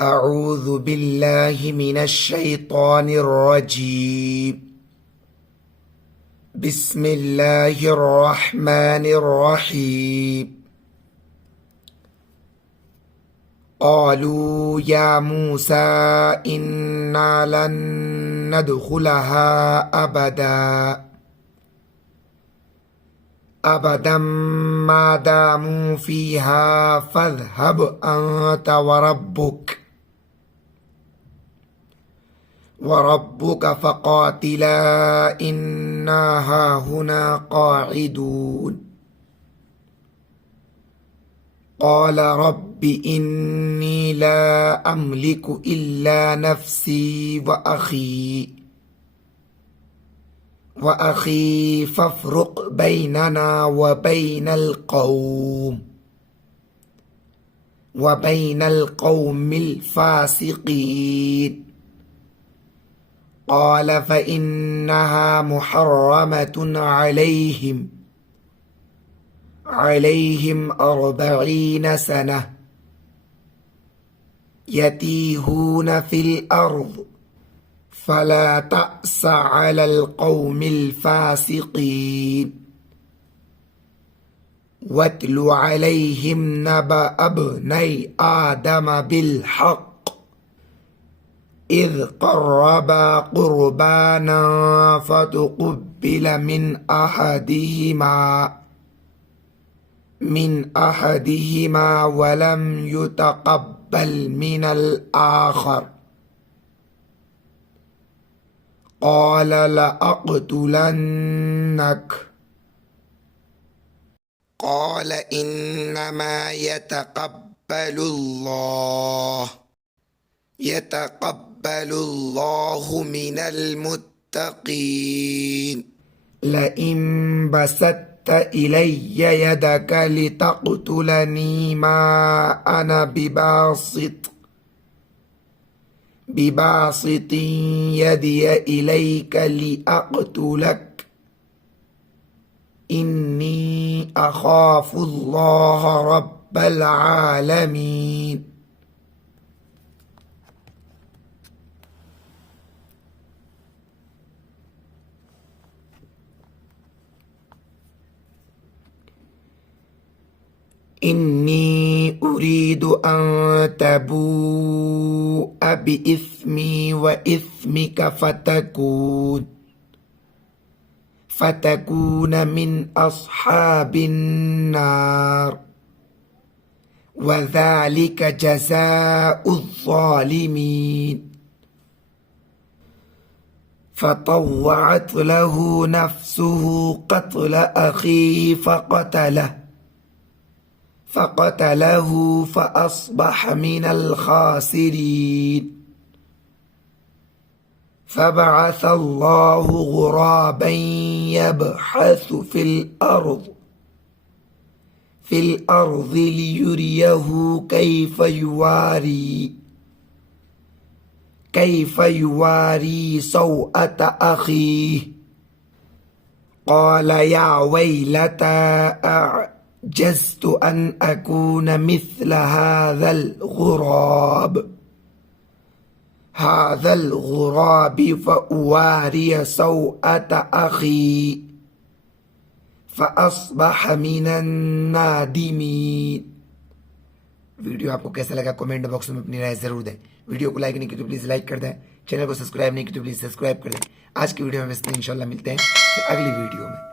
أعوذ بالله من الشيطان الرجيم. بسم الله الرحمن الرحيم. قالوا يا موسى إنا لن ندخلها أبدا ما داموا فيها فاذهب أنت وربك فقاتلا إنا هاهنا قاعدون. قال رب إني لا أملك إلا نفسي وأخي فافرق بيننا وبين القوم الفاسقين. قال فإنها محرمة عليهم 40 سنة يتيهون في الأرض فلا تأس على القوم الفاسقين. واتل عليهم نبأ ابني آدم بالحق إذ قربا قربانا فتقبل من أحدهما ولم يتقبل من الآخر قال لأقتلنك. قال إنما يتقبل الله من المتقين. لئن بسطت إلي يدك لتقتلني ما أنا بباسط يدي إليك لأقتلك إني أخاف الله رب العالمين. إني أريد أن تبوء بإثمي وإثمك فتكون من أصحاب النار وذلك جزاء الظالمين. فطوعت له نفسه قتل أخيه فقتله فأصبح من الخاسرين. فبعث الله غرابا يبحث في الأرض ليريه كيف يواري سوءة أخيه. قال يا ويلتى أعجزت أن أكون مثل هذا الغراب فأواري سوءة أخي فأصبح من النادمين. वीडियो आपको कैसा लगा कमेंट बॉक्स में अपनी राय जरूर दें। वीडियो को लाइक नहीं की तो प्लीज लाइक कर दें। चैनल को सब्सक्राइब नहीं की तो प्लीज सब्सक्राइब कर दें। आज की वीडियो में बस इंशाल्लाह मिलते हैं फिर अगली वीडियो में।